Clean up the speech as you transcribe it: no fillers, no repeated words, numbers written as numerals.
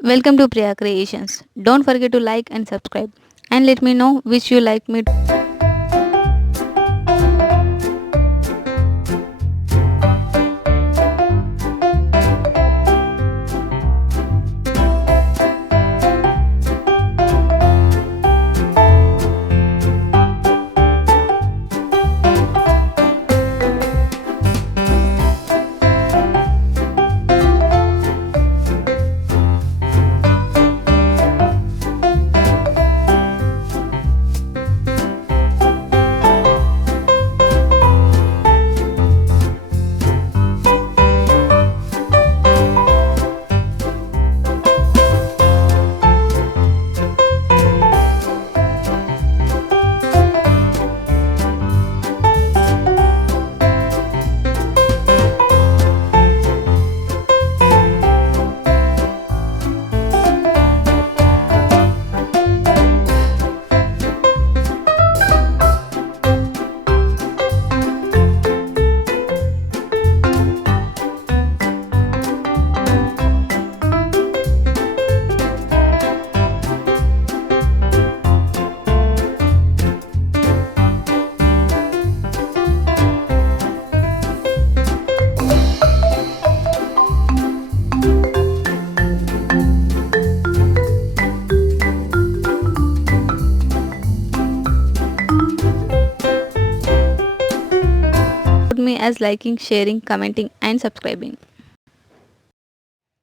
Welcome to Priya Creations. Don't forget to like and subscribe and let me know which you like me. Me as liking, sharing, commenting and subscribing.